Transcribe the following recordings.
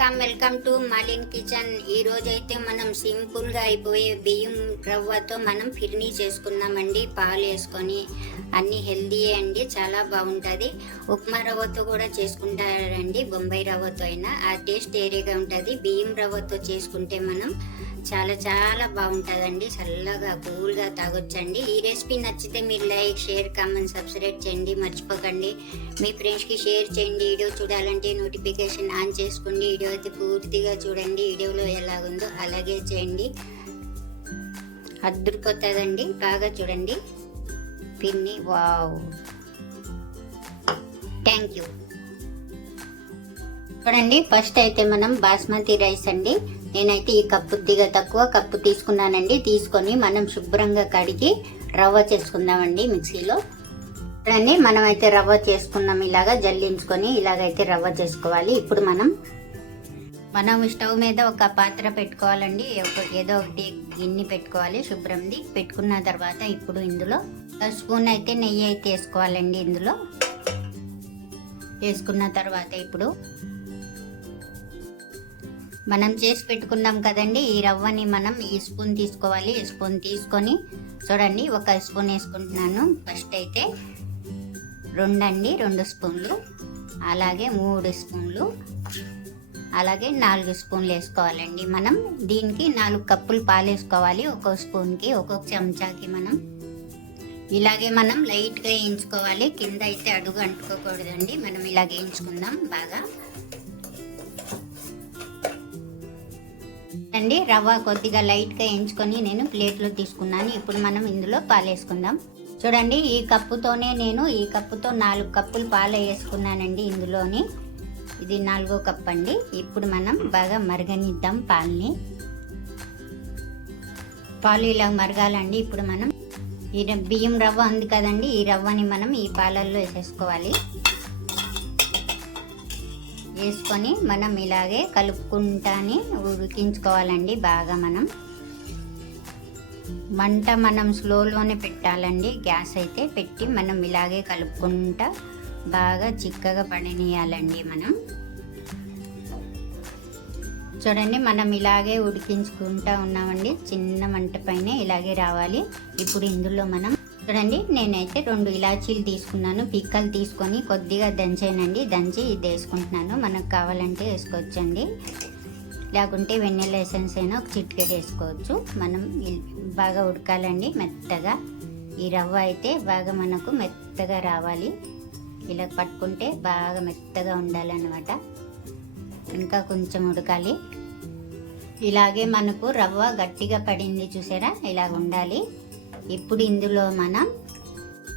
Welcome welcome to Malin kitchen. ఈ రోజు అయితే మనం సింపుల్గా అయిపోయే బియ్యం రవ్వతో మనం ఫిర్నీ చేసుకుందామండి పాలు వేసుకొని. అన్ని హెల్దీ అండి చాలా బాగుంటుంది. ఉప్మా రవ్వతో కూడా చేసుకుంటారండి బొంబాయి రవ్వతో అయినా. ఆ టేస్ట్ ఏరియాగా ఉంటుంది. బియ్యం రవ్వతో చేసుకుంటే మనం చాలా చాలా బాగుంటుందండి. చల్లగా కూల్గా తాగొచ్చండి. ఈ రెసిపీ నచ్చితే మీరు లైక్ షేర్ కామెంట్ సబ్స్క్రైబ్ చేయండి. మర్చిపోకండి. మీ ఫ్రెండ్స్కి షేర్ చేయండి. వీడియో చూడాలంటే నోటిఫికేషన్ ఆన్ చేసుకోండి వీడియో అయితే పూర్తిగా చూడండి. వీడియోలో ఎలాగుందో అలాగే చేయండి. అద్దరిపోతుందండి. బాగా చూడండి. పిన్ని వావ్. Thank you. చూడండి ఫస్ట్ అయితే మనం బాస్మతి రైస్ అండి. నేనైతే ఈ కప్పు దిగ తక్కువ కప్పు తీసుకున్నానండి. తీసుకొని మనం శుభ్రంగా కడిగి రవ్వ చేసుకుందామండి మిక్సీలో. చూడండి మనం అయితే రవ్వ చేసుకున్నాం. ఇలాగా జల్లించుకొని ఇలాగైతే రవ్వ చేసుకోవాలి. ఇప్పుడు మనం మనం స్టవ్ మీద ఒక పాత్ర పెట్టుకోవాలండి. ఒక ఏదో ఒకటి గిన్నె పెట్టుకోవాలి శుభ్రంది. పెట్టుకున్న తర్వాత ఇప్పుడు ఇందులో స్పూన్ అయితే నెయ్యి అయితే వేసుకోవాలండి ఇందులో. వేసుకున్న తర్వాత ఇప్పుడు మనం చేసి పెట్టుకున్నాం కదండి ఈ రవ్వని మనం ఈ స్పూన్ తీసుకోవాలి. ఈ స్పూన్ తీసుకొని చూడండి ఒక స్పూన్ వేసుకుంటున్నాను. ఫస్ట్ అయితే రెండు అండి రెండు స్పూన్లు. అలాగే మూడు స్పూన్లు. అలాగే నాలుగు స్పూన్లు వేసుకోవాలండి మనం. దీనికి నాలుగు కప్పులు పాలు వేసుకోవాలి ఒక్కొక్క స్పూన్కి ఒక్కొక్క చెంచాకి మనం. ఇలాగే మనం లైట్గా వేయించుకోవాలి. కింద అయితే అడుగు అంటుకోకూడదండి. మనం ఇలా వేయించుకుందాం బాగా. అండి. రవ్వ కొద్దిగా లైట్గా ఎంచుకొని నేను ప్లేట్లో తీసుకున్నాను. ఇప్పుడు మనం ఇందులో పాలు వేసుకుందాం చూడండి ఈ కప్పుతోనే నేను ఈ కప్పుతో నాలుగు కప్పులు పాలు వేసుకున్నానండి ఇందులోని. ఇది నాలుగో కప్ అండి ఇప్పుడు మనం బాగా మరగనిద్దాం పాలని. పాలు ఇలా మరగాలండి. ఇప్పుడు మనం ఈ బియ్యం రవ్వ ఉంది కదండి. ఈ రవ్వని మనం ఈ పాలల్లో వేసేసుకోవాలి. వేసుకొని మనం ఇలాగే కలుపుకుంటాని ఉడికించుకోవాలండి బాగా మనం. మంట మనం స్లోలోనే పెట్టాలండి. గ్యాస్ అయితే పెట్టి మనం ఇలాగే కలుపుకుంటా బాగా చిక్కగా పడనీయాలండి మనం. చూడండి మనం ఇలాగే ఉడికించుకుంటా ఉన్నామండి. చిన్న మంట పైన ఇలాగే రావాలి. ఇప్పుడు ఇందులో మనం చూడండి నేనైతే రెండు ఇలాచీలు తీసుకున్నాను. పిక్కలు తీసుకొని కొద్దిగా దంచేనండి. దంచి ఇది వేసుకుంటున్నాను. మనకు కావాలంటే వేసుకోవచ్చండి. లేకుంటే వెన్నెల ఎసెన్స్ అయినా ఒక చిట్కెట్ వేసుకోవచ్చు. మనం బాగా ఉడకాలండి. మెత్తగా. ఈ రవ్వ అయితే బాగా మనకు మెత్తగా రావాలి. ఇలా పట్టుకుంటే బాగా మెత్తగా ఉండాలన్నమాట. ఇంకా కొంచెం ఉడకాలి. ఇలాగే మనకు రవ్వ గట్టిగా పడింది చూసారా? ఇలాగ ఉండాలి. ఇప్పుడు ఇందులో మనం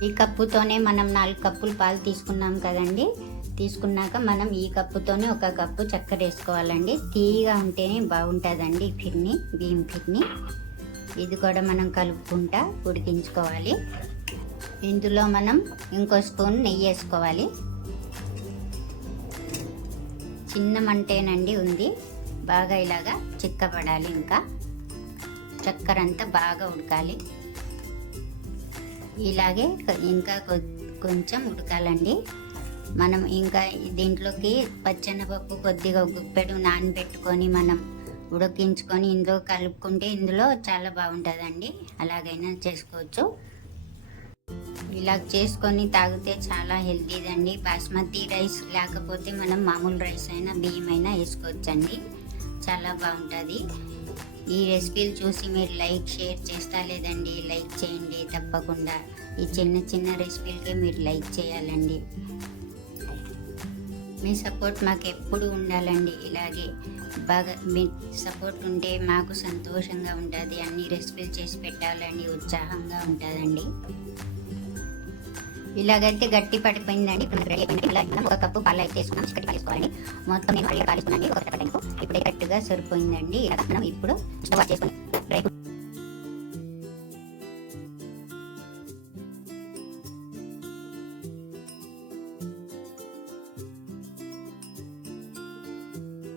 ఈ కప్పుతోనే మనం నాలుగు కప్పులు పాలు తీసుకున్నాం కదండి. తీసుకున్నాక మనం ఈ కప్పుతోనే ఒక కప్పు చక్కెర వేసుకోవాలండి తీయగా ఉంటేనే బాగుంటుందండి ఫిర్ని బియ్యం ఫిర్ని ఇది కూడా మనం కలుపుకుంటా ఉడికించుకోవాలి. ఇందులో మనం ఇంకో స్పూన్ నెయ్యి వేసుకోవాలి. చిన్న మంటేనండి ఉంది. బాగా ఇలాగా చిక్కబడాలి ఇంకా. చక్కెర అంతా బాగా ఉడకాలి. ఇలాగే ఇంకా కొంచెం ఉడకాలండి. మనం ఇంకా దీంట్లోకి పచ్చెనపప్పు కొద్దిగా గుప్పెడు నానబెట్టుకొని మనం ఉడికించుకొని ఇందులో కలుపుకుంటే ఇందులో చాలా బాగుంటుందండి. అలాగైనా చేసుకోవచ్చు. ఇలా చేసుకొని తాగితే చాలా హెల్తీదండి. బాస్మతి రైస్ లేకపోతే మనం మామూలు రైస్ అయినా బియ్యం అయినా వేసుకోవచ్చండి. చాలా బాగుంటుంది. ఈ రెసిపీలు చూసి మీరు లైక్ షేర్ చేస్తా లేదండి లైక్ చేయండి తప్పకుండా. ఈ చిన్న చిన్న రెసిపీలకి మీరు లైక్ చేయాలండి. మీ సపోర్ట్ మాకు ఎప్పుడు ఉండాలండి. ఇలాగే బాగా మీ సపోర్ట్ ఉంటే మాకు సంతోషంగా ఉంటుంది. అన్ని రెసిపీలు చేసి పెట్టాలని ఉత్సాహంగా ఉంటుందండి. ఇలాగైతే గట్టి పడిపోయిందండి. ఇప్పుడు రెడీ అయిపోయింది ఇలా ఒక కప్పు పాలు అయితే వేసుకున్నాం చిక్కటి పాలు మొత్తం నేను మళ్ళీ కాలుస్తున్నాను. ఒక కట్టకు ఇప్పుడు కరెక్ట్గా సరిపోయిందండి. ఇలా మనం ఇప్పుడు స్టవ్ చేసుకుని డ్రై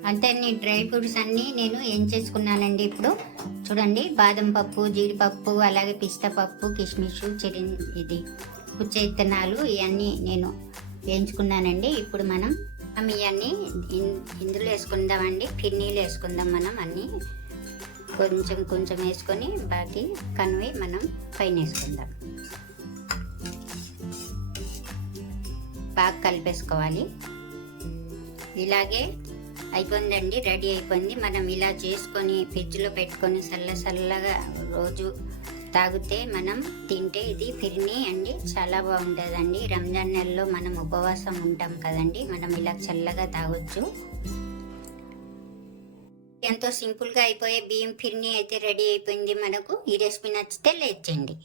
అంతే డ్రై ఫ్రూట్స్ అన్నీ నేను ఏం చేసుకున్నానండి ఇప్పుడు? చూడండి. బాదం పప్పు జీడిపప్పు అలాగే పిస్తా పప్పు కిస్మిస్ చిరిన్ ఇది. పుచ్చ విత్తనాలు ఇవన్నీ నేను వేయించుకున్నానండి. ఇప్పుడు మనం మనం ఇవన్నీ ఇందులో వేసుకుందామండి. కిడ్నీలు వేసుకుందాం మనం అన్నీ. కొంచెం కొంచెం వేసుకొని బాకీ కనువి మనం పైన వేసుకుందాం. బాగా కలిపేసుకోవాలి. ఇలాగే అయిపోయిందండి. రెడీ అయిపోయింది. మనం ఇలా చేసుకొని ఫ్రిడ్జ్లో పెట్టుకొని చల్ల చల్లగా రోజు తాగితే మనం తింటే ఇది ఫిర్నీ అండి. చాలా బాగుంటుందండి. రంజాన్ నెలలో మనం ఉపవాసం ఉంటాం కదండి. మనం ఇలా చల్లగా తాగొచ్చు. ఎంతో సింపుల్గా అయిపోయే బియ్యం ఫిర్నీ అయితే రెడీ అయిపోయింది మనకు. ఈ రెసిపీ నచ్చితే లేచండి